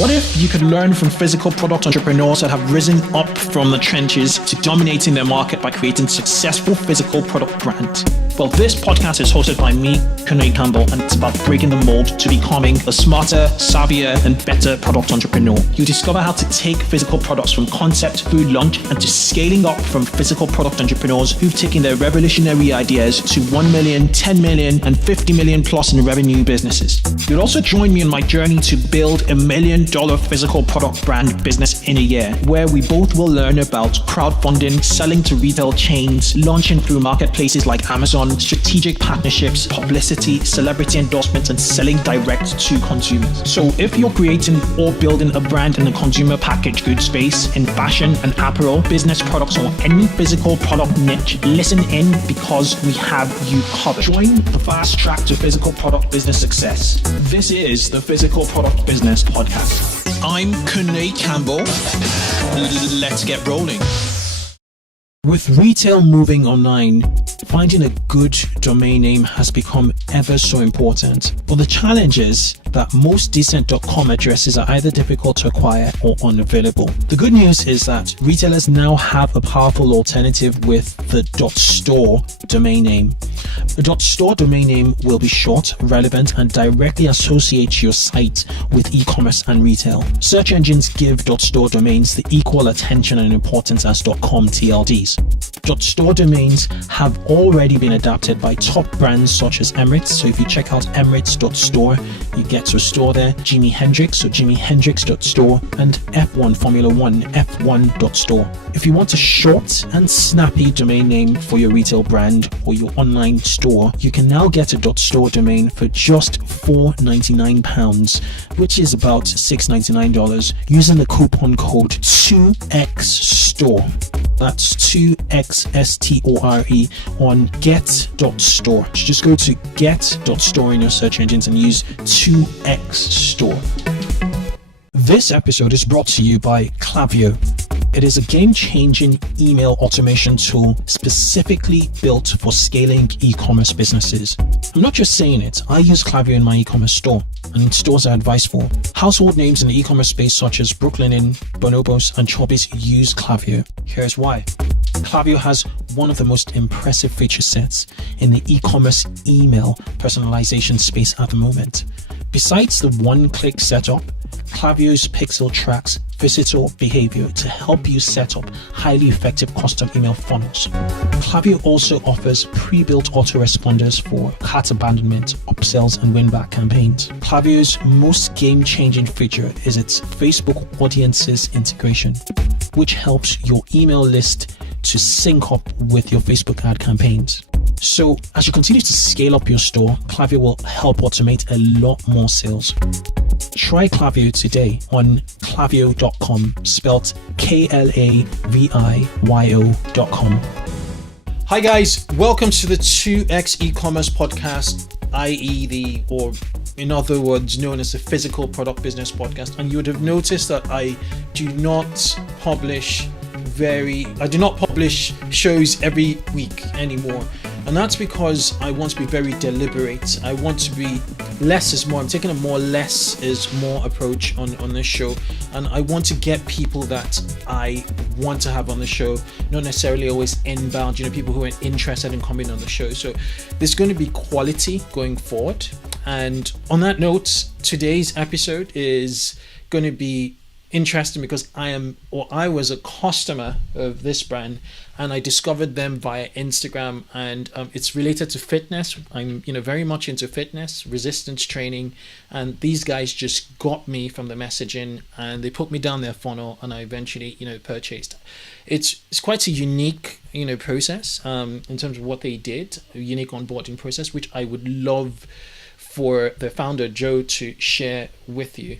What if you could learn from physical product entrepreneurs that have risen up from the trenches to dominating their market by creating successful physical product brands? Well, this podcast is hosted by me, Kunle Campbell, and it's about breaking the mold to becoming a smarter, savvier, and better product entrepreneur. You discover how to take physical products from concept through launch and to scaling up from physical product entrepreneurs who've taken their revolutionary ideas to 1 million, 10 million, and 50 million plus in revenue businesses. You'll also join me on my journey to build $1 million physical product brand business in a year, where we both will learn about crowdfunding, selling to retail chains, launching through marketplaces like Amazon, strategic partnerships, publicity, celebrity endorsements, and selling direct to consumers. So if you're creating or building a brand in the consumer packaged goods space, in fashion and apparel, business products, or any physical product niche, listen in because we have you covered. Join the fast track to physical product business success. This is the Physical Product Business Podcast. I'm Kunle Campbell. Let's get rolling. With retail moving online, finding a good domain name has become ever so important. But the challenge is that most decent .com addresses are either difficult to acquire or unavailable. The good news is that retailers now have a powerful alternative with the .store domain name. A .store domain name will be short, relevant, and directly associate your site with e-commerce and retail. Search engines give .store domains the equal attention and importance as .com TLDs. .store domains have already been adapted by top brands such as Emirates. So if you check out Emirates.store, you get to a store there. Jimi Hendrix, so JimiHendrix.store, and F1 Formula One, F1.store. If you want a short and snappy domain name for your retail brand or your online store, you can now get a .store domain for just £4.99, which is about $6.99, using the coupon code 2XSTORE. That's 2XSTORE on get.store. Just go to get.store in your search engines and use 2XStore. This episode is brought to you by Klaviyo. It is a game-changing email automation tool specifically built for scaling e-commerce businesses. I'm not just saying it. I use Klaviyo in my e-commerce store, and stores I advise for. Household names in the e-commerce space such as Brooklinen, Bonobos, and Chubbies use Klaviyo. Here's why. Klaviyo has one of the most impressive feature sets in the e-commerce email personalization space at the moment. Besides the one-click setup, Klaviyo's Pixel tracks visitor behavior to help you set up highly effective custom email funnels. Klaviyo also offers pre-built autoresponders for cart abandonment, upsells, and win-back campaigns. Klaviyo's most game-changing feature is its Facebook Audiences integration, which helps your email list to sync up with your Facebook ad campaigns. So as you continue to scale up your store, Klaviyo will help automate a lot more sales. Try Klaviyo today on klaviyo.com, spelt KLAVIYO.com. Hi guys, welcome to the 2X e-commerce podcast, i.e. or in other words known as the Physical Product Business Podcast. And you would have noticed that I do not publish shows every week anymore. And that's because I want to be very deliberate. I want to be less is more. I'm taking a more less is more approach on this show. And I want to get people that I want to have on the show, not necessarily always inbound, people who are interested in coming on the show. So there's going to be quality going forward. And on that note, today's episode is going to be interesting because I was a customer of this brand and I discovered them via Instagram, and it's related to fitness. I'm very much into fitness, resistance training, and these guys just got me from the messaging and they put me down their funnel and I eventually purchased. It's quite a unique process in terms of what they did, a unique onboarding process, which I would love for the founder Joe to share with you.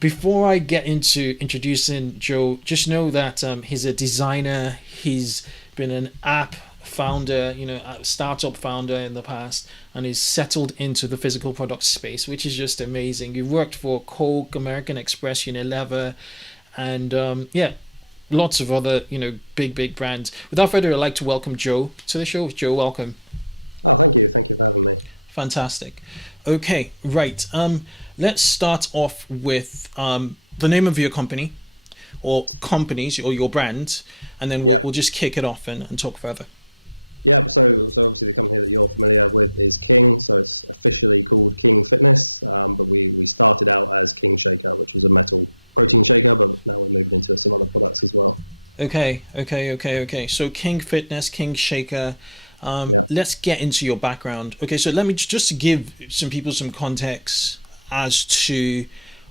Before I get into introducing Joe, just know that he's a designer. He's been an app founder, a startup founder in the past, and he's settled into the physical product space, which is just amazing. You've worked for Coke, American Express, Unilever, and lots of other, big brands. Without further ado, I'd like to welcome Joe to the show. Joe, welcome. Oh, thank you. Thank you for having me. Fantastic. Okay, right. Let's start off with the name of your company or companies or your brand, and then we'll, Yeah. we'll just kick it off and talk further. Yeah. So obviously the company that you're familiar with is King. So it's officially called King.fitness. But we started out as King Shaker, which was a metal protein shaker, but now we're moving into some other products as well. Okay. So King Fitness, King Shaker. Yeah. Let's get into your background. Okay, so let me just to give some people some context as to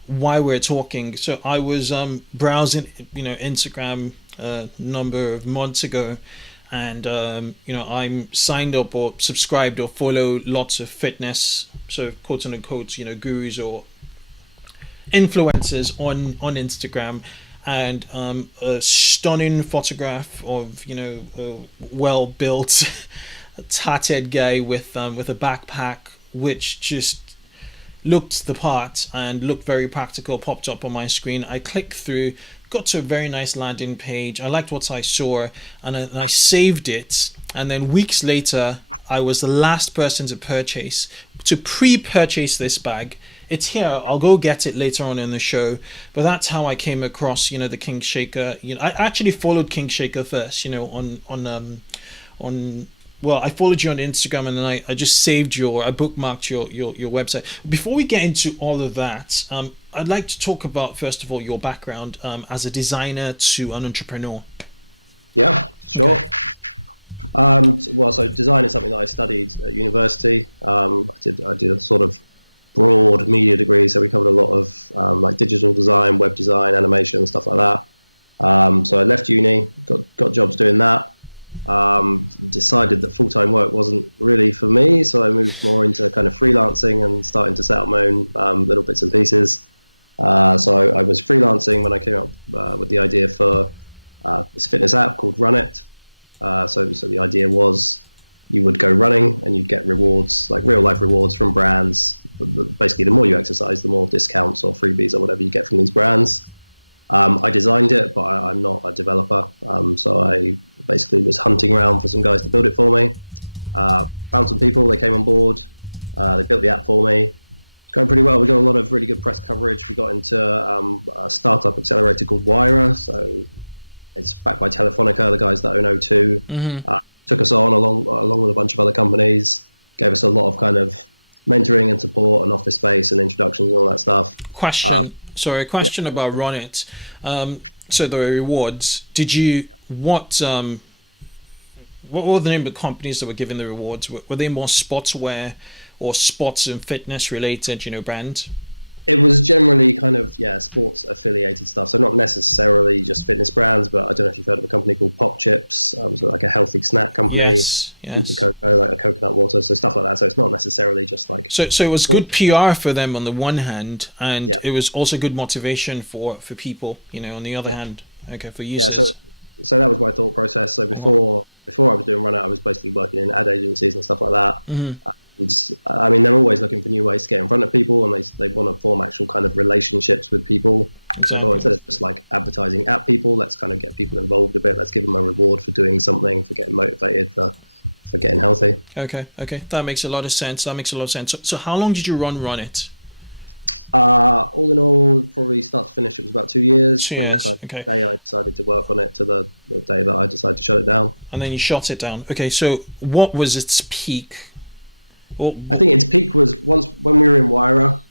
why we're talking. So I was browsing, Instagram a number of months ago, and I'm signed up or subscribed or follow lots of fitness, so quote unquote, gurus or influencers on Instagram, and a stunning photograph of a well built, tattered guy with a backpack, which just looked the part and looked very practical, popped up on my screen. I clicked through, got to a very nice landing page. I liked what I saw, and I saved it. And then weeks later, I was the last person to pre-purchase this bag. It's here. I'll go get it later on in the show. But that's how I came across, the King Shaker. I actually followed King Shaker first, on well, I followed you on Instagram, and then I just I bookmarked your website. Before we get into all of that, I'd like to talk about, first of all, your background as a designer to an entrepreneur. Yeah. Sure. So design is something that I studied at university. I did a sort of broad media degree, so we covered a lot of like digital design, web design, animation, stuff like that. So I left uni, got jobs doing that. Decided that full-time work wasn't really for me, so I moved more into kind of freelancing and starting to set up my own little bits and pieces. So I was freelancing when I came up with the idea for this fitness app called Run It. So the idea was you would go running and you'd get rewards, like real life rewards from brands. Basically, the more you exercise, the more discounts or freebies or whatever you get from these brands. I designed it, but I'm not a developer. So I basically was hunting around for some guys to build it for me. Found some people, they came on board. They built the app for me. It's going pretty well. We got a lot of really good press coverage. We got into a startup accelerator called Wyra. So it's backed by Telefonica, the guys that own O2. Took us on along with a bunch of other companies. Gave us a lot of kind of mentoring and support and office space and introductions and all that stuff. Question about Run It. So the rewards. What were the name of the companies that were giving the rewards? Were they more sportswear or sports and fitness related, brand? It was generally kind of, sports affiliated stuff. So not necessarily just fitness brands, but I don't know if you've heard of a company called Pop Chips. It was like a healthy snack company. Yes. Cocoa, like a coconut water, so stuff like that. So it's not necessarily just like... So it was good PR for them on the one hand, and Yeah. it was also good motivation for people, on the other hand. Okay, for users. So that was my thought process. So before I was doing Run It, I was basically working in ad agencies and stuff like that. And I mean, they're always looking for new ways to get in front of people, and they want to form actual kind of relationships with people. Okay. So I thought, instead of just like advertising at people, let's kind of get people involved a bit. Let's give them a reward for doing something, for getting motivated, for getting healthy. Okay. That makes a lot of sense. So how long did you Run It? All in all, probably start to finish, it was about 2 years. 2 From years. the kind of day I decided to work on it to the day that I decided to shut it down. And then you shut it down. Okay, so what was its peak? I think its peak was when we were in Wyra.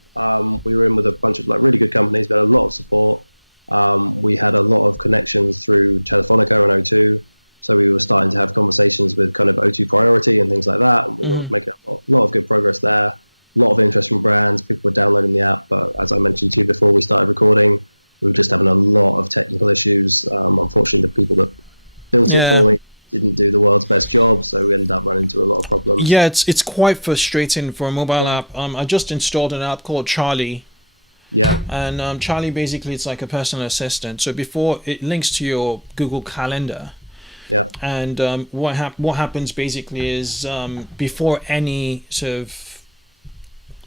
We were in with a bunch of like really good companies. We had a lot of support. We had a lot of connections through Telefonica and O2. So we were starting to have conversations with kind of O2 Priority and things like that. And we were making a lot of good progress there. A lot of interest from brands. People were downloading the app. But as I mentioned to you before we started recording, we were just having a lot of technical issues. Unfortunately, the people that built it for me didn't do the world's best job, so we ended up running into a lot of problems. Yeah, it's quite frustrating for a mobile app. I just installed an app called Charlie. Yeah. And Charlie, basically, it's like a personal assistant. So before it links to your Google Calendar. Yeah. And what happens basically is before any sort of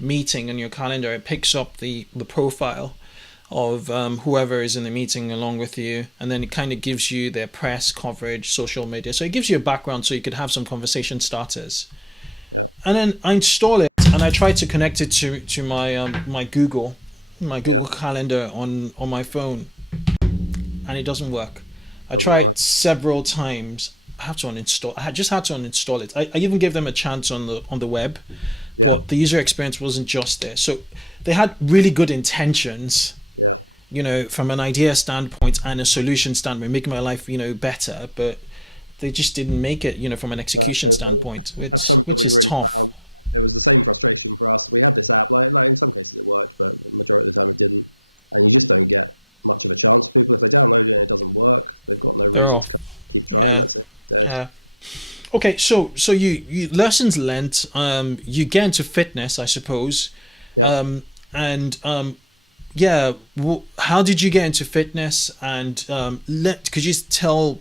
meeting in your calendar, it picks up the profile of whoever is in the meeting along with you, and then it kind of gives you their press coverage, social media. So it gives you a background so you could have some conversation starters. Yeah. And then I install it, and and I tried to connect it to my Google Calendar on my phone, and it doesn't work. I tried several times. I have to uninstall. I just had to uninstall it. I even gave them a chance on the web. Yeah. But the user experience wasn't just there. So they had really good intentions. Yeah. From an idea standpoint and a solution standpoint, making my life, better. But they just didn't make it, from an execution standpoint. That's something that we really found. It was the same frustration for us. We had this app, like in some cases it worked, but the majority of the time it didn't. And you just don't get much of a chance for people. If they download it and it doesn't work, they've got no reason to keep trying. That's it. Dead. Yeah. Okay, so you lessons learned. You get into fitness, I suppose. Yeah. How did you get into fitness? And could you tell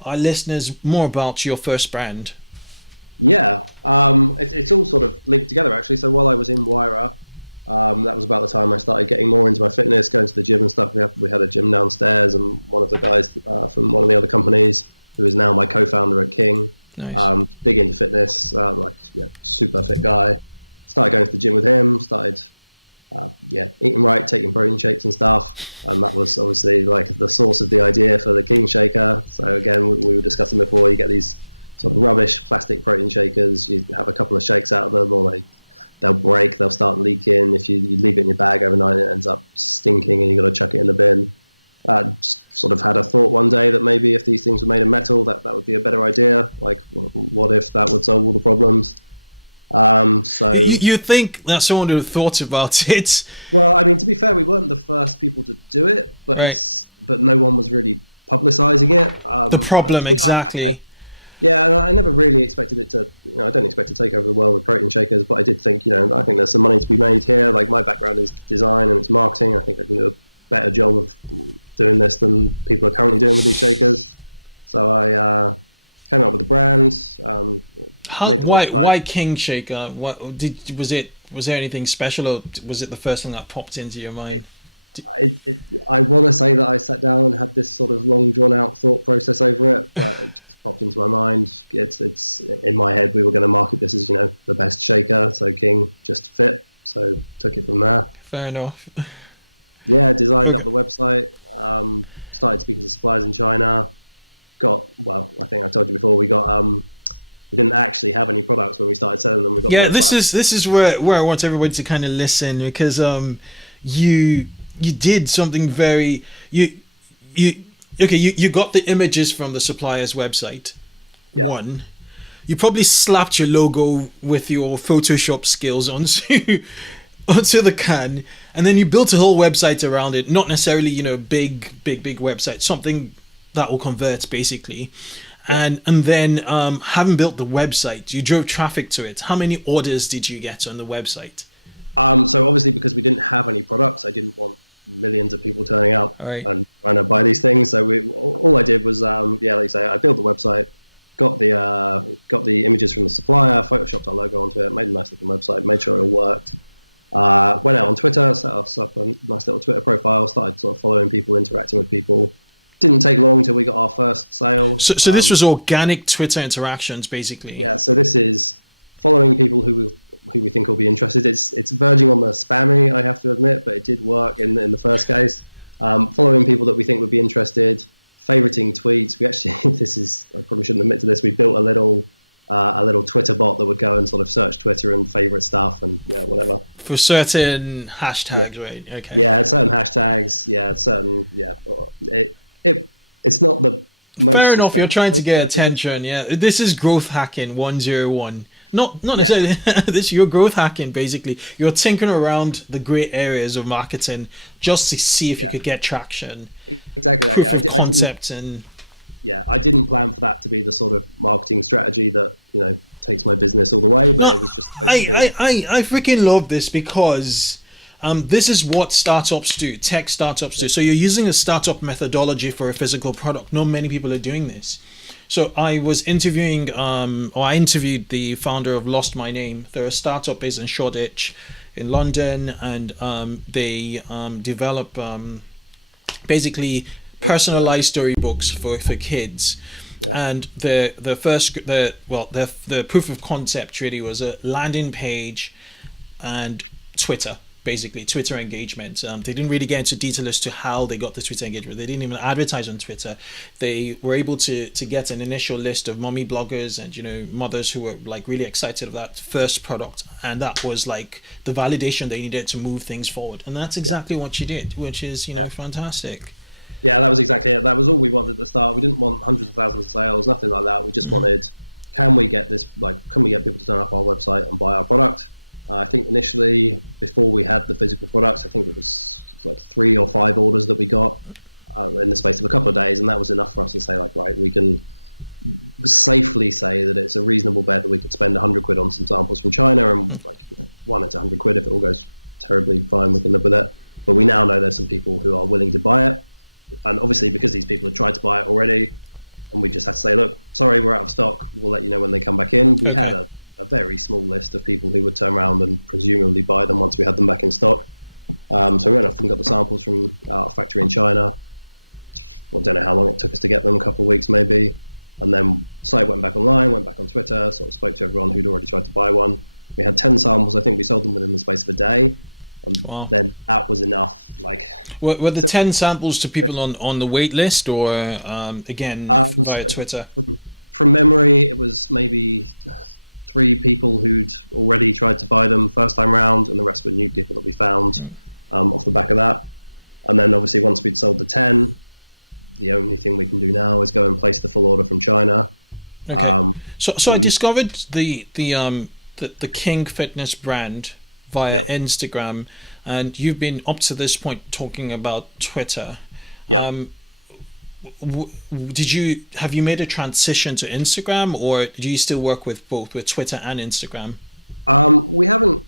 our listeners more about your first brand? Yeah, it's all sort of linked together actually. So while I was in Wyra, that was about the time I started getting more into my fitness, going to the gym and stuff. We had a gym downstairs, and one of the guys from one of the other companies, who is now my co-founder at King, nice. Big into fitness, super fit guy. Started going to the gym with him, started eating right, taking protein shakes and stuff, and that was obviously like the source of the idea for the King shaker. So again, we were discussing before, you get these sort of rubbish plastic protein shakers, you have a couple of shakes out of them, or they'll break, they'll start leaking. If you leave it in your bag overnight, it ends up stinking and you've got to chuck it in the bin. Just sort of had a thought one day that maybe if these things were made of metal, that would be a better idea. Like, what if that would solve all the problems? So you think that someone who thought about it? Well, I mean, to be fair, we weren't the first people to do it, but right. but no one was really publicizing it. The problem, exactly. Yeah, I never really expected it to, I don't expect to take over the world with protein shakers, but I did think, I think there's some money to be made here. Like, my background is design and it's marketing. I think I can do a better job of doing this than people are currently doing with these shakers. So I came up with the brand, made the website. Why King Shaker? Was there anything special, or was it the first thing that popped into your mind? I want to say that I sat down and had this sort of long drawn out thought process over it, but it just popped into my mind. It's in my head, we were going to market this as, the best shaker, so King just fit, so took it from there. Fair enough. Yeah, designed up the website, started speaking to suppliers in China, I think I told you before, we didn't actually have any products when we started selling them. We got this is where I want everybody to kind of listen, because you did something very you got the images from the supplier's website. Yeah. One, you probably slapped your logo with your Photoshop skills onto the can, and then you built a whole website around it. Not necessarily big website, something that will convert basically. Yeah. And then having built the website, you drove traffic to it. How many orders did you get on the website? So obviously, because we didn't have any products, I didn't want millions of people turning out and trying to buy these things. So all I did was, like you say, I built the website, got the images from the supplier, photoshopped our logo onto it, made a nice looking website, made sure it all worked. Went out on Twitter, set us up a nice little Twitter profile, started sort of following people, interacting with people. Didn't take long till we got our first sale. So this was organic Twitter interactions, basically. Yeah. So this is following people who we think will be interested. It's verging on the spammy, I have to admit, but it did work in the first case. Following people that we think would be interested, favoriting tweets. We actually, I probably shouldn't admit to this, we built a little Twitter bot that would go and sort of search Twitter and favorite stuff and whatever. For certain hashtags, right? Okay. Yeah, certain hashtags. Yeah, certain. Yeah, it's not the most. Fair enough. You're trying to get attention. Yeah, this is growth hacking 101. Not necessarily. This you're growth hacking basically. You're tinkering around the great areas of marketing just to see if you could get traction. Exactly that. Yeah, I didn't plan for that to be the sort of marketing strategy that takes my business all the way. But it was just. I freaking love this because. This is what startups do, tech startups do. So you're using a startup methodology for a physical product. Not many people are doing this. So I was interviewed the founder of Lost My Name. They're a startup based in Shoreditch in London, and they develop basically personalized storybooks for kids. And the proof of concept really was a landing page and Twitter, basically Twitter engagement. They didn't really get into detail as to how they got the Twitter engagement. They didn't even advertise on Twitter. They were able to get an initial list of mommy bloggers and mothers who were like really excited of that first product, and that was like the validation they needed to move things forward. And that's exactly what you did, which is fantastic. Yeah, that was exactly it. That was all we wanted at the start. We didn't want hundreds of thousands of sales, nothing like that. We just wanted, can we get people to turn up our website and buy our product? I think initially, before we had the physical products, I think it was like 3 or 5 orders that we got in the space of a couple of days, and that was enough for us to say, like, right, we can safely say that it's a reasonable bet that we could spend 100 quid on some samples from China, and it's 100 quid. If it all goes terribly fine, we can live with it. But we now know there's some people who are willing to buy it, and obviously because these people had tried to buy it already, and we just had to say, look, sorry, we're out of stock. We'll let you know when they come back in. We had a very small list of people who would turn around and presumably buy them once we had them back in stock. So we went off and got the samples from our factory in China. I don't know how long it took us to get them, a couple of weeks maybe. And then site went back online, went back on Twitter, sort of spoke to everyone who'd already tried to buy one. We had 10 samples. I think we sold them within the space of a day. And then that was enough. Were the 10 samples to people on the wait list, or again via Twitter? From memory, it was maybe 3 people who'd already tried to buy them first time round, and the rest were new people that we found off the back of that. And then obviously once we'd sold the 10, the only thing we can do now is go and place the full order from China. Okay. So I discovered the KING.fitness brand via Instagram, and you've been up to this point talking about Twitter. Have you made a transition to Instagram, or do you still work with both, with Twitter and Instagram? We haven't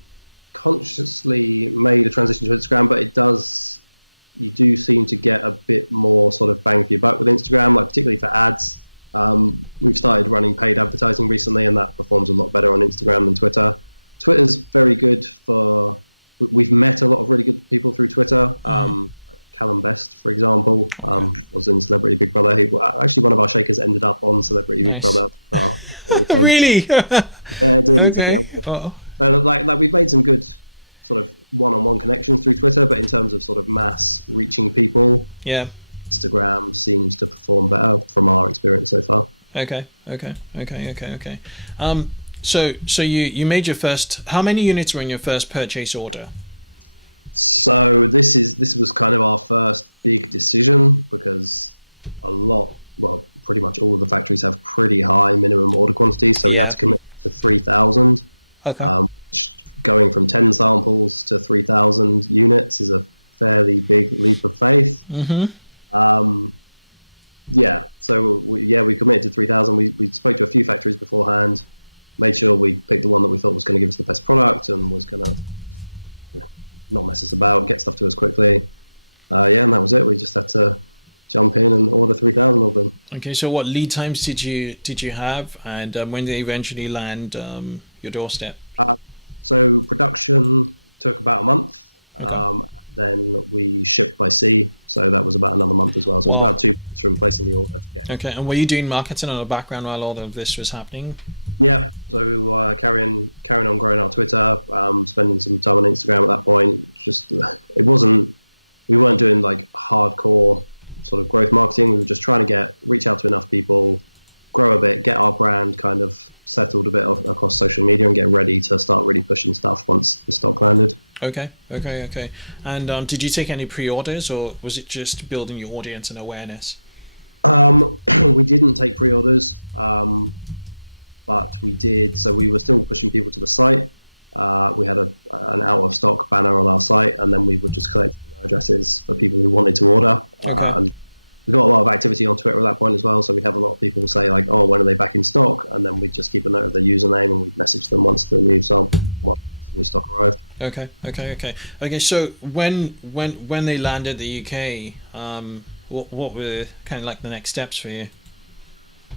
consciously made a transition to Instagram, but you do seem to get a bit more sort of bang for your buck with Instagram, particularly for ads. We've started running paid advertising recently, and that performs a lot better on Instagram than Twitter. Twitter's very good we've met a lot of really good people through Twitter. Callum Best, for example, was in Celebrity Big Brother. Actually, one of our shakers ended up on Celebrity Big Brother. Really? Yeah, did. So, we've made some good sort of one-on-one connections through Twitter, but in terms of sort of mass reaching people, Instagram seems to perform better from our experience so far. Okay. So you made your first. How many units were in your first purchase order? So this was kind of our first big decision, because pretty much all of the factories have pretty high minimum order quantities. So we had to commit to 3,000. Okay. Going from 10 samples to 3,000 units is a fairly big leap of faith. Mm-hmm. So we committed to 3,000. We spoke to a few factories beforehand, made sure we picked the one that we thought was going to give us the best product and was going to not mess us about, get stuff to us quickly. And that was it. We just had to jump in and order 3,000 of them. Okay, so what lead times did you have, and when did they eventually land your doorstep? So production took about a month. Okay. Then we shipped by sea, so that was about another month as well. So it was about 2 months from placing the order to get. Okay, and were you doing marketing on the background while all of this was happening? Yeah, so we were carrying on growing our Twitter, spending some time on Instagram at that point. We weren't doing hardcore sort of growth marketing. We were just trying to reach out to enough people, grow a bit, get our brand kind of settled a bit across social media, and get ready to start really pushing stuff once the stock landed. Okay. And did you take any pre-orders, or was it just building your audience and awareness? We didn't take pre-orders, but we did. So we were still pushing people to the site. We had an out-of-stock banner on our site, and then we would just collect addresses for people who wanted to order. And we got a lot of activity on Twitter at that point as well, so we'd have a lot of people say when are they back in stock, and then we'd just keep a note of their username, and we'd message them once the new stock arrived. Okay. So when they landed the UK, what were kind of the next steps for you?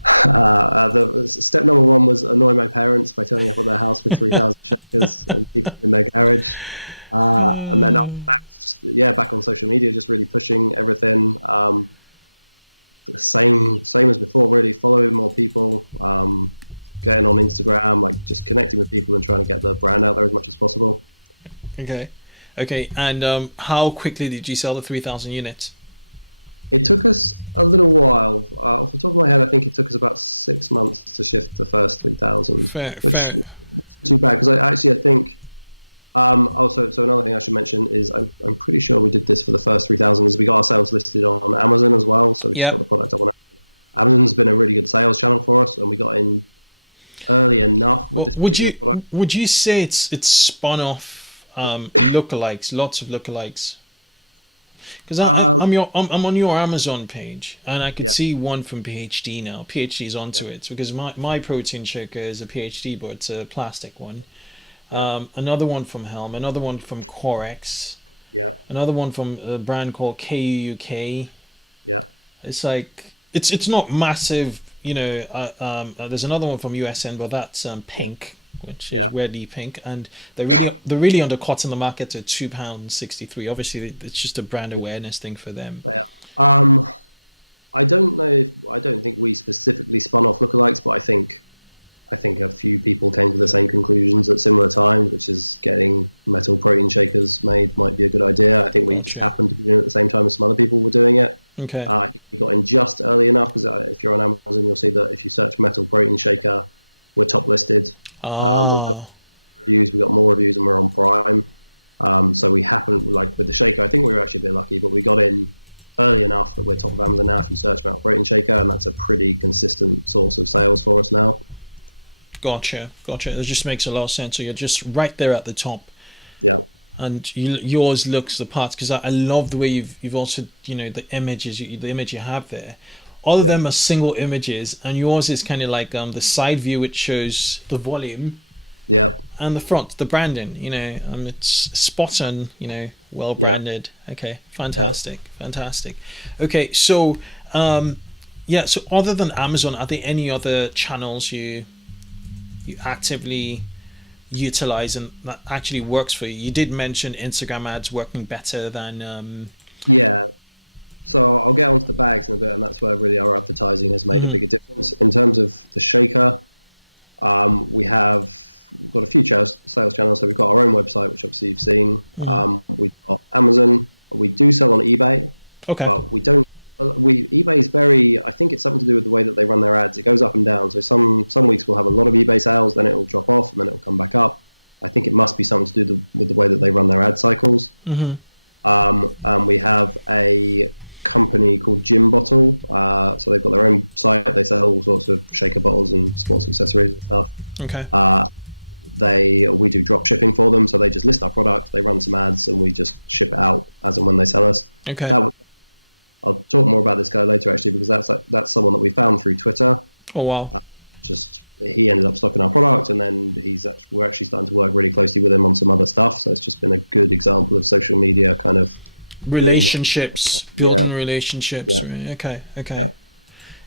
The step number 1 was annoy my parents by turning up at their house with 3,000 shakers and keep them in their garage. And then back on social media, just really pushing everything. same as before, really. Following more people, getting on Instagram, like just connecting with people and trying to get the brand out there as much as possible. Okay. And how quickly did you sell the 3,000 units? It took us a little while. Off the top of my head, I think it took us about 6 months to shift the first 3,000, which wasn't too bad, because I think. So another thing I should mention is I'm pretty sure we did this for the first 3,000 is we got ourselves listed on Amazon as well. So we just got the product up on Amazon. Amazon's been a really good sales channel for us, and we got in early enough with this particular product. Would you say it's spun off lookalikes, lots of lookalikes? Because I'm on your Amazon page, and I could see one from PhD now. PhD's onto it, because my protein shaker is a PhD, but it's a plastic one. Another one from Helm, another one from Corex, another one from a brand called KUK. It's like it's not massive, there's another one from USN, but that's pink, which is weirdly pink, and they're really undercut in the market at £2.63. Obviously, it's just a brand awareness thing for them. I don't think we specifically spun off lookalikes, but I think a few people came to the same conclusions at similar times, which is getting metal protein shakers made might be a good idea. I think we just happened to be doing it at the same time as some other people were doing it. I think we got in just early enough, because if you're on Amazon, you'll see that if you search metal protein shaker, we're top listed. We've got reviews, we got more reviews, and we're on Prime. So we happened, like with the shaker, I think we were actually a bit lucky, but we got in early enough that we're top of Amazon now if you search metal protein shaker, and that's a pretty consistent source of sales for us now. Gotcha. It just makes a lot of sense. So you're just right there at the top. And yours looks the part, because I love the way you've also, the images, the image you have there. All of them are single images, and yours is kind of like the side view, which shows the volume. And the front, the branding, it's spot on, well branded. Okay, fantastic. Okay, so so other than Amazon, are there any other channels you actively utilize and that actually works for you? You did mention Instagram ads working better than so I'll get onto the bags in a bit, and that's where really our advertising has made a bigger difference. In terms of the shaker, we've got a few sales channels. So we've got our own website, which obviously you've seen. We've got Amazon. We do sell on eBay, but we don't. eBay is I think it's something to do with the way that they run their ads. It goes up and down. So some weeks we'll have a lot of eBay sales, then it will drop off, and then it will come back up. I think it must be something to do with the way that they run their ad cycles. And we have a company called Gym Bottle. So they've got their own site. They sell all sorts of shaker bottles and sports accessories and stuff. We do drop shipping for them, so they just list our product, they run some ads, and we just ship it out as and when they sell us. I'll talk more about this guy later, actually, because that's someone that we found through Twitter. Oh wow! He ended up stocking our product, and then we're actually starting to work really closely with him on some other stuff. So it's just been a good example of social media kind of relationships, building relationships. Okay.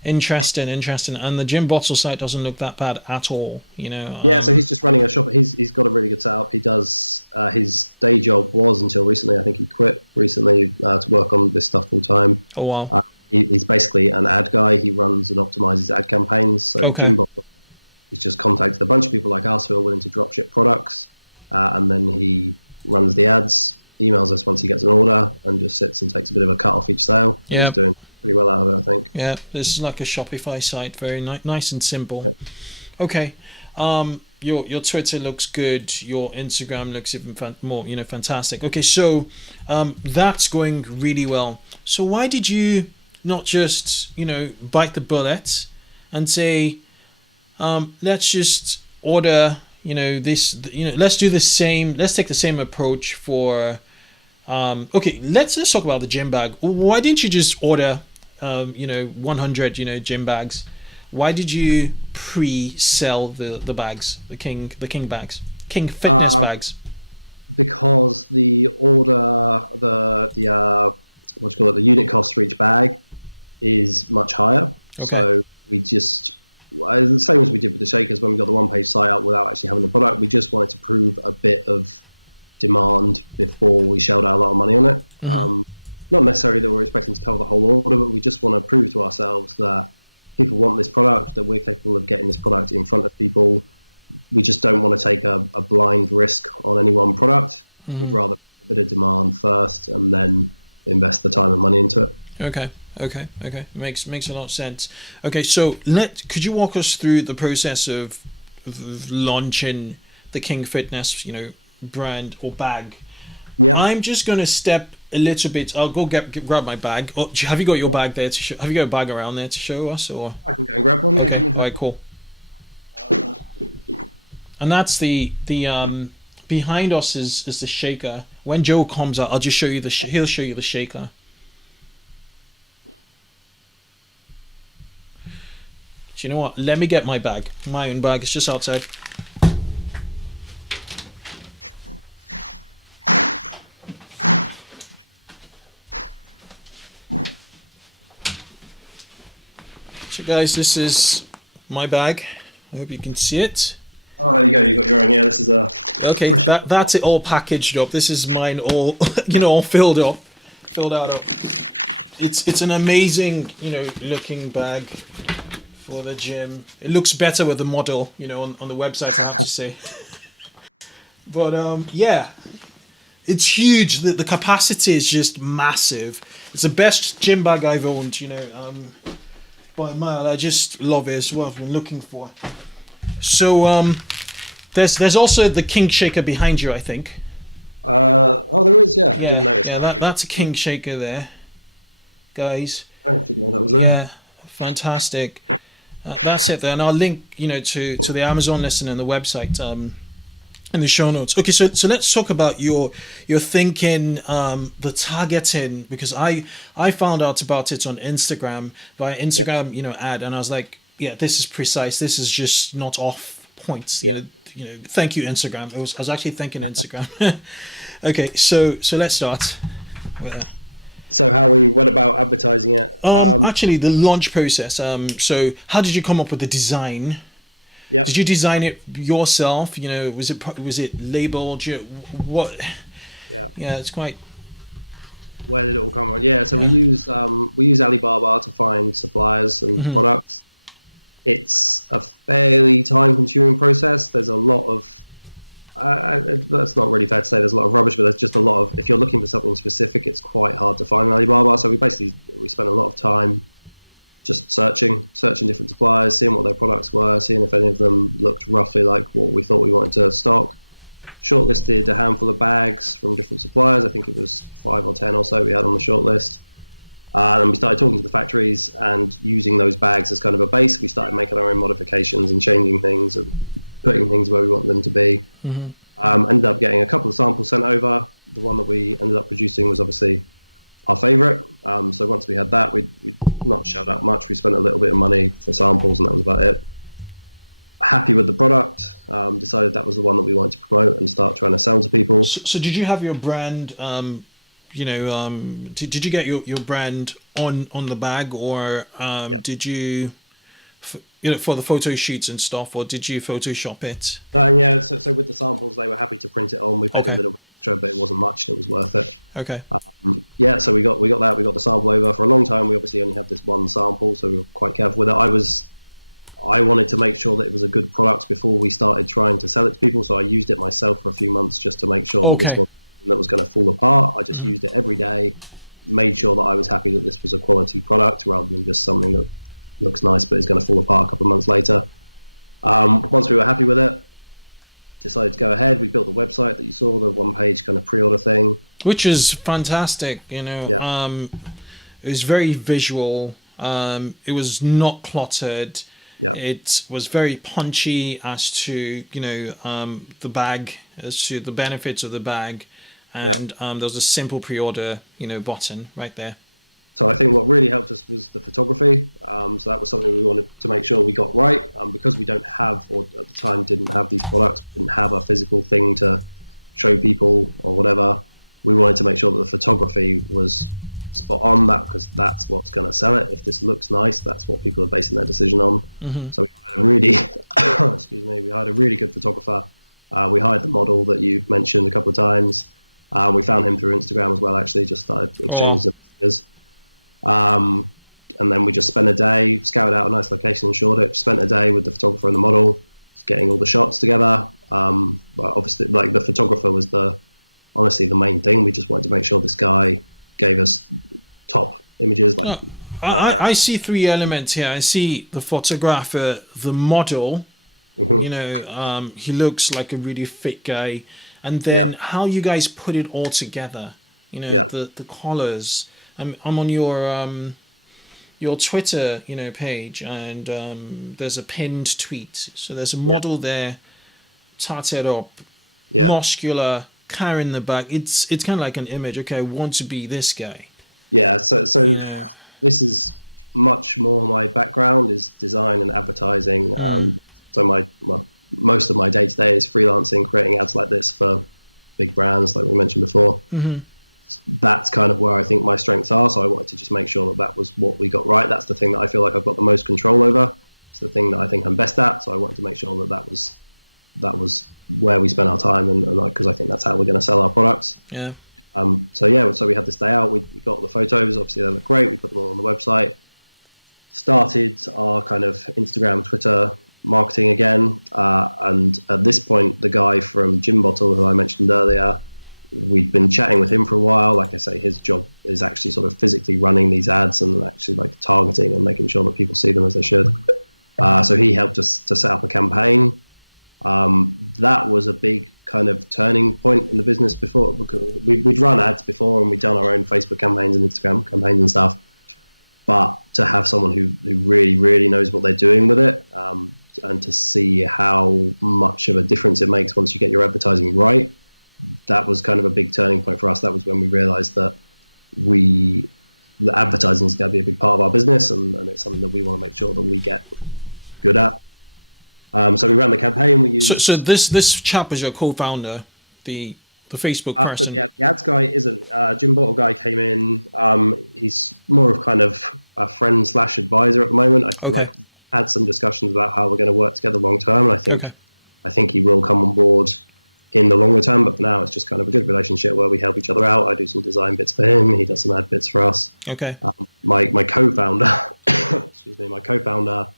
Interesting. And the Gym Bottle site doesn't look that bad at all, So he's just running a shop. He's got a really good setup. He does his day job was until recently. I think he quit recently to work on this stuff full time. Oh wow! He's basically an ad guy. He runs and optimizes ad campaigns. So Gym Bottle, he's just contacted a bunch of people like us who are willing to drop ship products, and then he runs the ads, emails us once he gets an order, and just sits and takes a bit of a cut off each sale. He's doing pretty well out of it, I think. Yeah, this is like a Shopify site, very nice and simple. Okay, your Twitter looks good. Your Instagram looks even more, fantastic. Okay, so that's going really well. So why did you not just, bite the bullet and say, let's just order, this, let's do the same. Let's take the same approach for. Okay, let's talk about the gym bag. Why didn't you just order 100 gym bags? Why did you pre-sell the bags, the King bags, KING.fitness bags? Because the order, the the unit cost for each bag is much higher. So we just, the same as we did with the shakers when we got the one-page site up without actually having the product, we just wanted to prove a bit of demand before we shelled out a lot of money on it. not necessarily that we're expecting to cover the whole order, but we just want to prove to ourselves that people want this product, that we're capable of getting this product in front of people. We just don't want to take a blind risk on any one product. We'd rather put a bit of demand first and then invest the time and money into it. Okay. Makes a lot of sense. Okay, so could you walk us through the process of launching the King.fitness, brand or bag? Yeah. I'm just going to step a little bit. I'll go grab my bag. Oh, have you got your bag there to show? Have you got a bag around there to show us? Or I can go and grab one. Yeah. Okay. Right, cool. And that's the behind us is the shaker. When Joe comes out, I'll just show you he'll show you the shaker. Do you know what? Let me get my bag. My own bag. It's just outside. So guys, this is my bag. I hope you can see it. Oh, there you go. You got your own. Yeah, this is a. Okay, that's it all packaged up. This is mine all, all filled out. It's an amazing, looking bag for the gym. It looks better with the model, on the website, I have to say. But yeah, it's huge. The capacity is just massive. It's the best gym bag I've owned, by a mile. I just love it. It's what I've been looking for. So there's also the King shaker behind you, I think. There is. Yeah, I didn't notice that. That's a King shaker there, guys. I didn't know that was there. Yeah, fantastic. That's it there, and I'll link to the Amazon listing and the website in the show notes. Okay, so let's talk about your thinking, the targeting, because I found out about it on Instagram via Instagram ad, and I was like, yeah, this is precise. This is just not off points. Yeah. Thank you, Instagram. I was actually thanking Instagram. Okay, so let's start. So how we went about advertising it? Actually, the launch process. So how did you come up with the design? Yeah. Did you design it yourself? Was it labeled? What? Yeah. Yeah, it's quite. Where did it all come from? Yeah, so we use Alibaba to find suppliers and products. It's a fairly time-consuming process. There's a lot of. That's not really fair to say. There's a lot of rubbish, but there's just a lot of. If you're looking for something specific, it's quite hard to find on Alibaba. So we spent a lot of time just searching different suppliers, seeing what their products were, seeing if any of them looked roughly like what we thought we wanted to stock. Shortlisted a handful of bags from different suppliers. I think it was 5 or 10 or so we had on the shortlist. And we started talking to the factories and using those bags as kind of a base. We started making our own modifications and changing things and putting things where we want them to be. Ended up getting a couple of samples sent over. The one that we ended up producing was obviously our favourite. So once we had that, we'd not shelled out much. We spent a little bit of money for samples, and that was about it. Happy with the product. Decided that was the one that we wanted to promote and start trying to sell to people. So did you have your brand? Did you get your brand on the bag, or did you, for the photo shoots and stuff, or did you Photoshop it? Yeah. So with the samples, they were happy to print it on. We paid a little bit extra, but it wasn't much. And it was worth it. Okay. So we got that. We got the sample over. For a long time, we obviously only had this one sample, so we were quite careful with it. I wanted to make sure that it was a good product before we started trying to sell it to people. So I used it myself for a few months just to make sure that this wasn't that was going to fall apart. I just used it every day, made sure that I was happy that this was a quality product rather than just something that looks nice but is going to fall apart a couple of months later. Once we were happy with it, decided to go ahead. We built the website that you saw, the one-page kind of pre-order thing. Which is fantastic, It was very visual. It was not cluttered. Yeah. It was very punchy as to, the bag, as to the benefits of the bag. And there was a simple pre-order, button right there. So I think what really helped us was the photography. So that was something we wanted to make sure we got right. Because we don't have, or at the time didn't have these products, we didn't have a physical thing to show people or whatever. We wanted to make sure that the photography was spot on, that because that's what's going to sell it. If this looks nice, that's what people are basing their decision on. So we hired we hired a really good photographer. We hired the model that you mentioned a couple of times. We found him through Instagram as well, actually, just started exchanging messages. And then we just spent a day, scouted out a nice location in Shoreditch, spent a day with the photographer and the model, just getting all the shots together. But obviously, like, the photographer was honestly the main thing. We just wanted to make sure this guy gave us top images. Like, I see three elements here. I see the photographer, the model, he looks like a really fit guy. And then how you guys put it all together, the colors. I'm on your Twitter, page, and there's a pinned tweet. So there's a model there, tatted up, muscular, car in the back. It's kind of like an image. Okay, I want to be this guy. Yeah. So this is much more my background is design and advertising. So most of my day to day is freelancing, creating ads like this for big brands, like we mentioned before. That's kind of where I think my strengths are. So I wanted to just make sure that was what we got right. That's the thing that I feel like I've got the most control over. It's the thing that I think I'm best at. So I wanted to make sure that was where we spent our time, and because I think that's how we're going to sell our products. Yeah. So we had this day out. We got the photos. Obviously, they look great. We put them all on the website. Started our kind of Instagram, Twitter marketing again. And at this point, the guy from Gym Bottle, who I mentioned earlier, we'd been chatting with him for a while. Like I say, his job is actually sort of physically running these ads and actually like targeting and making sure that people see them as they should. So he helped us to set up a campaign. That was a big kind of turning point in the business before, because we'd run ads before and we'd done our own Facebook campaigns and Instagram campaigns and stuff. But to have someone who really, really knows what they're doing with it, and to see how much of a difference it makes once you get your advertising right, that was kind of a big turning point for us. That was when we realized that the advertising is going to be a big part of our business, and it's something that we want to make sure that we get good at. So we ran the campaign. We used. So this chap is your co-founder, the Facebook person. Yeah, the ads guy isn't. Jim Bottle guy came in. He's more of kind of a friend / advisor at the moment. I feel like had some discussions about how we're going to work together long term, and I think he will come on board in the longer term. But for now, it's just kind of a good relationship where we help each other out. I do some design bits for him. He does some ad bits for us. Okay. My co-founder, excuse me, my co-founder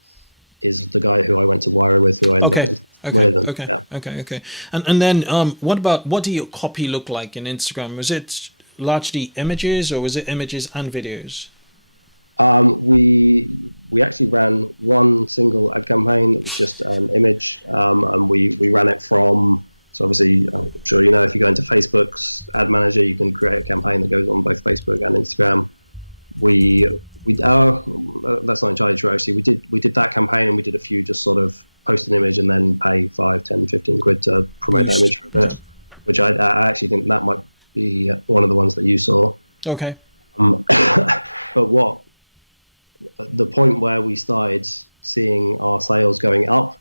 is the guy who I went to Wire with, who I ended up with. Okay. And then what do your copy look like in Instagram? Was it largely images, or was it images and videos? We actually ran one single ad campaign that was just an image, and we ran it from. So obviously, I'm sure you know, if you go into Facebook's ad manager, you can create a campaign that goes on both Facebook and Instagram. That's not entirely true, actually. We did that campaign, and we did a few just sort of post an image and then pay 5, 10, 15 quid to promote that image for a bit, which I actually think that might be one of the ones that you saw. Okay. But the point where we started seeing our sales going up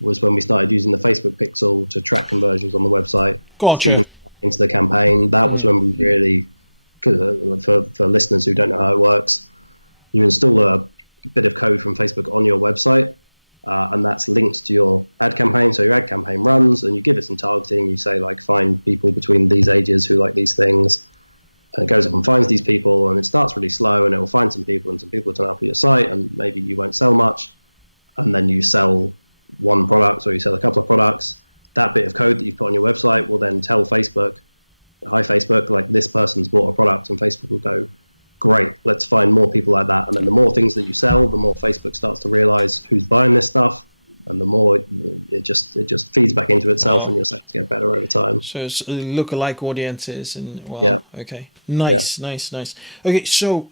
was when we started using the Facebook pixel to track conversions on the website. Gotcha. Into the campaign. That was when we really, for listeners who don't know how it works, you install a bit of code from Facebook on your website, and that's linked to your ad campaign. So your ad campaign runs, and you give it some targeting. You say, like, find people between these ages who like these things. And it goes up and finds these people, and it starts really slow, and it will find some people, and some people turn up at your site, and maybe you won't sell much. And then you sell one product, or you sell a couple of products. That bit of code that you've put on your website will then tell Facebook, hi Facebook, like, this person's bought a product, and Facebook will go, great, let's find more people like that. And then the more things that you sell, the more Facebook starts to realize who's buying this stuff, and the more it just feeds back into itself, and your sales get better over time. So it's lookalike audiences, and okay, nice. Okay, so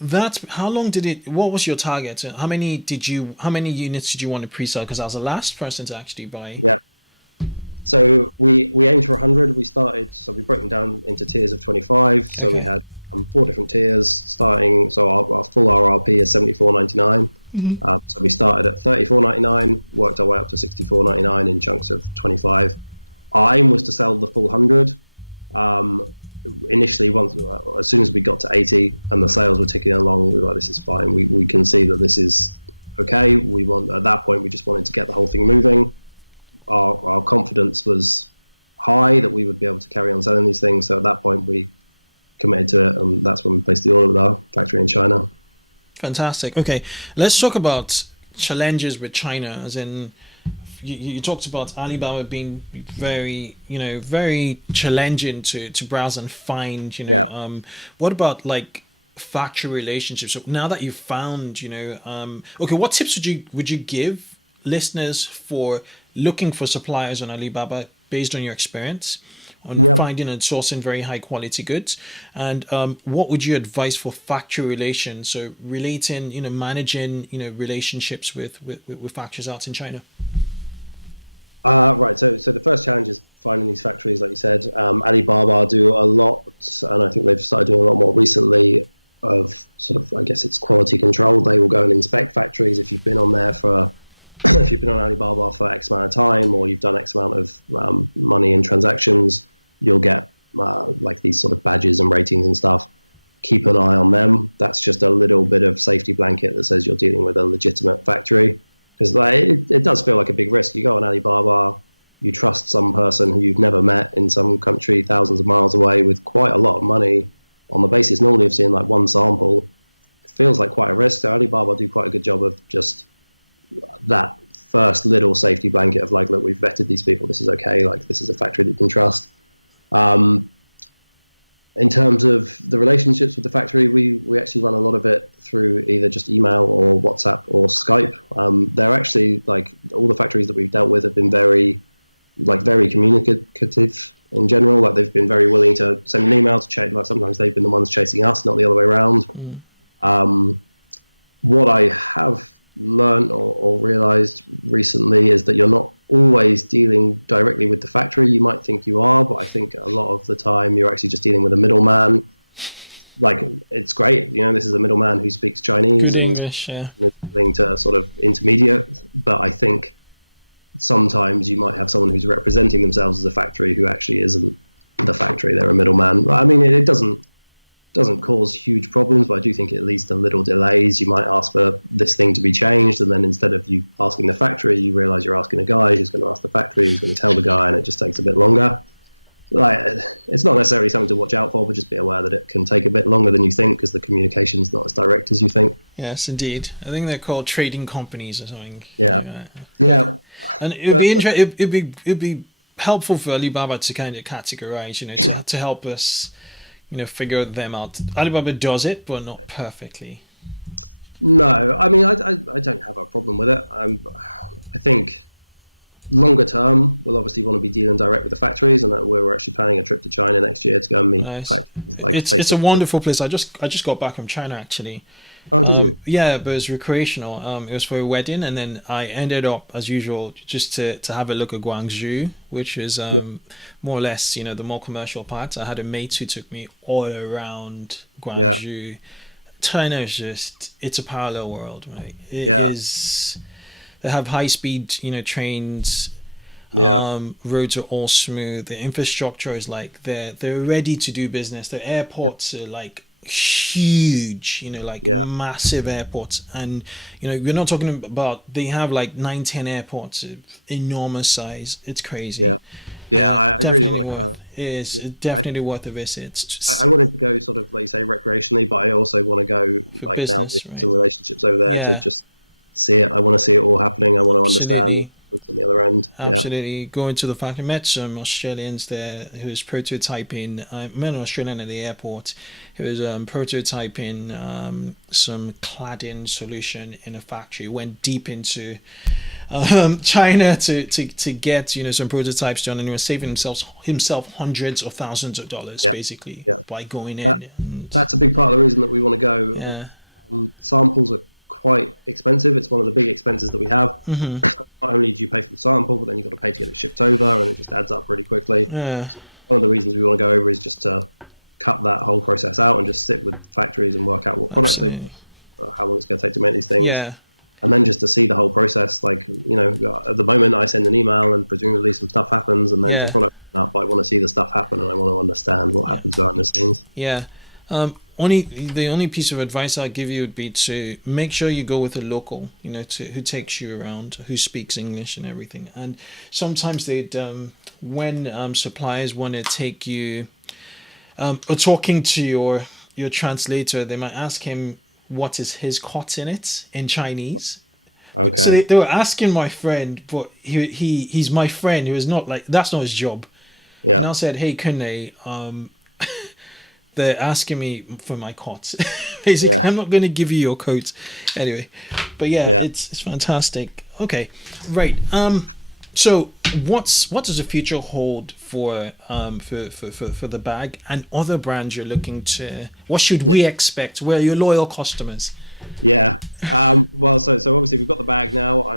that's how long did it? What was your target? How many units did you want to pre-sell? Because I was the last person to actually buy. Yeah. So we aimed for 100. We started, so we broke them down into tiers of 25. So we had 4 different tiers starting. So our full RRP is $74.99. So we started at $34.99, worked our way up to $64.99 in chunks of 25. Our aim was to sell the full 100. Initially, as soon as we got to 80 and the sales were ticking along, we were like, this is fine. We can see that this is okay. At that point, we just wanted to get the whole thing moving. Our confidence was high that we would be able to carry on selling these things. So at that point, we committed to it, and that's when we placed the order with our factory in China. Fantastic. Okay, let's talk about challenges with China. As in, you talked about Alibaba being very, very challenging to browse and find. What about like factory relationships? So now that you've found, okay, what tips would you give listeners for looking for suppliers on Alibaba based on your experience on finding and sourcing very high quality goods? And what would you advise for factory relations? So relating, managing, relationships with factories out in China. Right. So the first challenge is finding these factories, like you said. Alibaba do a lot, and I think they've started doing a lot more recently, of sort of, I guess it's quality control. They will go and inspect factories. If you've been on there if you've been on Alibaba for X amount of time, or you've done X amount of money in transactions, you'll get like these sort of badges and ratings and stuff. Keep an eye on them. That's just a little bit of safety blanket that says you're dealing with a legitimate factory. Because it does feel like a big risk. You go on Alibaba, you trust some person who you've never met in some country thousands of miles away with quite a lot of money on the basis normally of seeing like one sample. It feels like quite a risk. So Alibaba do quite a good job of just that first little safety blanket of like, look, we've vetted these people. This is okay. Like, this is a factory that you can trust. In terms of the relationships with the factory, we actually run a lot of it through either just email or WhatsApp or Skype. They're actually, like, all the factories that we've dealt with have been very communicative in general. Like, they've been very willing to send an email to check. Like, sometimes they've been the ones chasing us, not the other way around. What I have learned or realized recently is that you're not always dealing directly with the factory. You might think you are, but I think a lot of the time you're actually just dealing with a middleman. Like, it's great, this is a middleman who speaks Chinese Good and English, yeah. is willing to sort of intermediate, but I think sometimes you might have someone who's representing themselves as a factory who actually isn't the factory. They're a middleman. I mean, it doesn't cause huge problems, but I do think it leads to little delays. You might ask for this thing to be changed, and then instead of you asking the factory, you realize you're asking a guy who's going to ask the factory, who's going to tell the guy, and it just takes a bit longer. Like, it's not necessarily something to watch out for, but just be aware that it can take a bit longer than you think because the communication's not as direct as you think. Yes, indeed. I think they're called trading companies or something. Yeah. And it'd be helpful for Alibaba to kind of categorize, to help us, figure them out. Alibaba does it, but not perfectly. No, I mean, I don't have a problem with it. I think longer term, we'll obviously want to be dealing direct with the factories, and we're actually planning a trip to China next year to go and meet factories. Like, it's a wonderful place. I just got back from China, actually. Oh, did you? Yeah, but it was recreational. It was for a wedding, and then I ended up, as usual, just to have a look at Guangzhou, which is more or less, the more commercial part. I had a mate who took me all around Guangzhou. Yeah. China is it's a parallel world, right? It is. They have high-speed, trains. Roads are all smooth. The infrastructure is like they're ready to do business. The airports are like huge, massive airports, and we're not talking about, they have like 9-10 airports, enormous size. It's crazy. I really want to go. It's definitely worth a visit. I wanted to go sort of, like you say, recreationally, but I also want to go like business, now with some relationships over there to just see it. I want to see it all happening. I want to understand what's on the other end. Absolutely. Going to the factory, met some Australians there who was prototyping. I met an Australian at the airport who was prototyping some cladding solution in a factory. Went deep into China to get some prototypes done, and he was saving himself hundreds of thousands of dollars basically by going in. That's a big part of the reason that we want to go. Samples are quite expensive. It's one of the big expenses that we have. Not only do you pay for the sample, but then you've got to pay to get it shipped over, and it just adds up really quickly. So one of the reasons we want to go over is just to cut that whole process out and just sit with factories and work out what products how long it's going to take to make these things. And then just to see the whole process, like, at the moment I send an email and presumably some stuff happens and then the product comes up, but I want to see the stuff happen and I want to understand what happens behind the scenes. The only piece of advice I'll give you would be to make sure you go with a local, who takes you around, who speaks English and everything. And sometimes when suppliers want to take you, or talking to your translator, they might ask him what is his cut in it in Chinese. Okay. So they were asking my friend, but he's my friend who is not that's not his job. Yeah. And I said, hey, Kunle, they're asking me for my coat. Basically, yeah. I'm not going to give you your coat anyway. But yeah, it's fantastic. Okay, right. So what does the future hold for the bag and other brands you're looking to? What should we expect? Where are your loyal customers? Yeah. Well, so obviously we've got the bag now.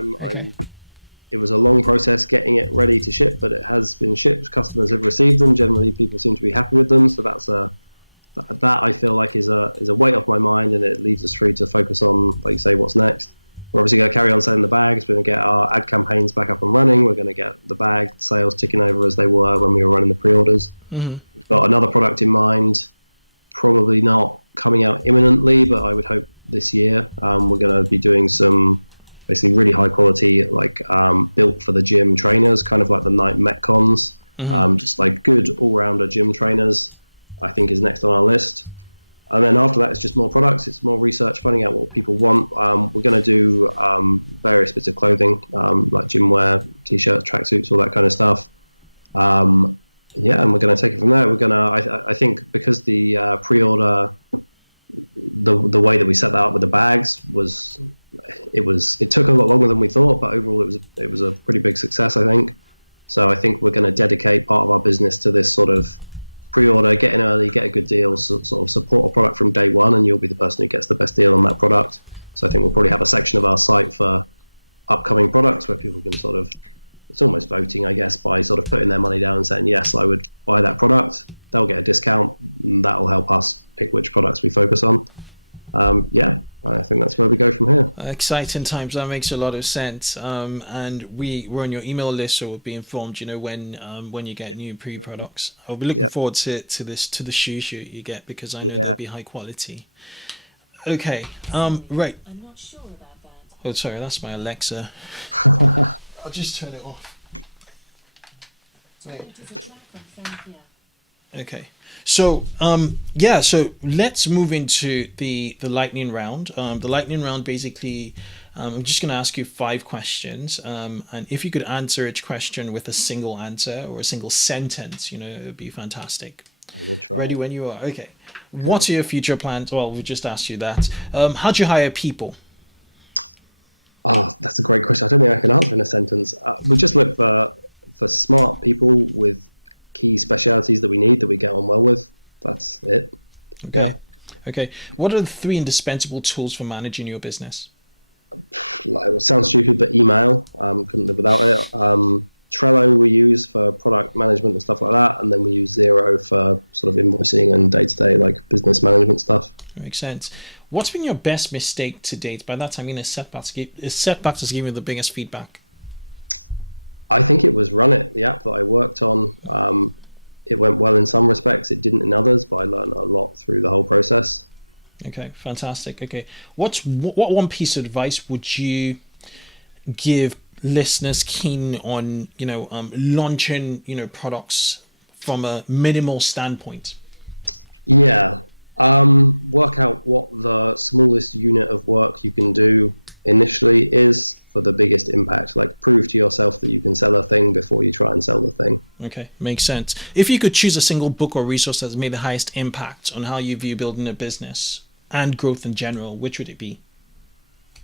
It was a long process getting it ready to ship, but it has been shipped. Customers have received them. Generally, people seem to be happy with them. So that I feel like is a weight off my mind, and it leaves us free to focus on, like you say, what's next. We're obviously going to carry on selling the bags. We're going to get our ad campaigns back up and running. We're going to get the bag sales ticking over as they were when we were running the pre-orders. Mm-hmm. We've got another product in mind, probably not coming out imminently, but I would hope this year. We're going to be doing some basically really high quality, built for the gym trainers, kind of like the Nike Metcons, just like good all-rounder gym trainers, I think is next on our list. And then after that, it's just more products. It's more research, finding out what people want. We're going to do various bits of clothing, like gym wear, t-shirts, tracksuits, all that kind of stuff. And we're going to take it from there. We're going to, I think, because the pre-order, the way that we set that up with the bags it took a lot longer than we thought, but overall it was a pretty big success, I think. So I think we're going to dedicate part of our business to this sort of pre-order, get in early, get a good deal, sort of support a product from day one, and you'll be the person who gets the best deal on that product. So I think we'll probably have a section of our site for upcoming products where people can sort of, it's almost voting, I guess, by sort of putting their money down and saying, yes, I would buy that product. They'll get a discount, and that'll help us pick which products we focus on. I think that's where we go from here. Exciting times. That makes a lot of sense. And we're on your email list, so we'll be informed, when you get new pre-products. I'll be looking forward to the shoes you get, because I know they'll be high quality. Okay. Right. I'm not sure about that. Oh, sorry, that's my Alexa. I'll just turn it off. Wait. Okay. So so let's move into the lightning round. The lightning round, basically, I'm just going to ask you 5 questions, and if you could answer each question with a single answer or a single sentence, it would be fantastic. I will try. Ready when you are. Okay. What are your future plans? Well, we just asked you that. How do you hire people? Oh, that's a great question. I don't think I can answer in a sentence. We just look for smart people with key specialities that we need, that we get on well with. That's it. Okay. Yeah. Okay. What are the 3 indispensable tools for managing your business? It sounds stupid, but email. Couldn't live without it. Trello we use for product management and stuff like that, and then we use Xero for sort of invoicing and day-to-day business management stuff. Makes sense. What's been your best mistake to date? By that, I mean a setback that's giving you the biggest feedback. I think it was Run It, the app that I worked on. It went well in some respects, it didn't in others, but I learned a lot through the whole process. Okay, fantastic. Okay, what one piece of advice would you give listeners keen on launching products from a minimal standpoint? Yeah, work out what the smallest unit of work you can do initially is for the biggest impact. Prove to yourself that you can sell a thing before you try and sell the thing. Okay, makes sense. If you could choose a single book or resource that's made the highest impact on how you view building a business and growth in general, which would it be?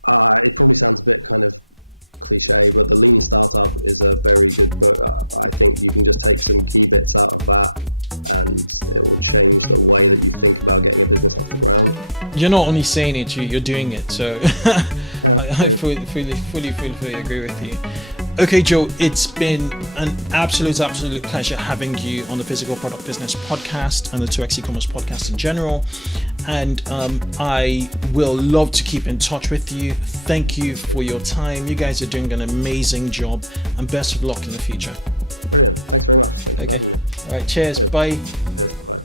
It probably sounds a bit kind of cliche, but The Lean Startup is a very good book. I think you can just take some key bits out of that, and it will change the way that you think about getting a business off the ground. You're not only saying it, you're doing it. So I fully agree with you. Okay, Joe, it's been an absolute pleasure having you on the Physical Product Business podcast and the 2X eCommerce podcast in general. And I will love to keep in touch with you. Thank you for your time. You guys are doing an amazing job, and best of luck in the future. Brilliant. Thanks very much. Thank you for having me. All right. Cheers. Bye. Cheers. Bye.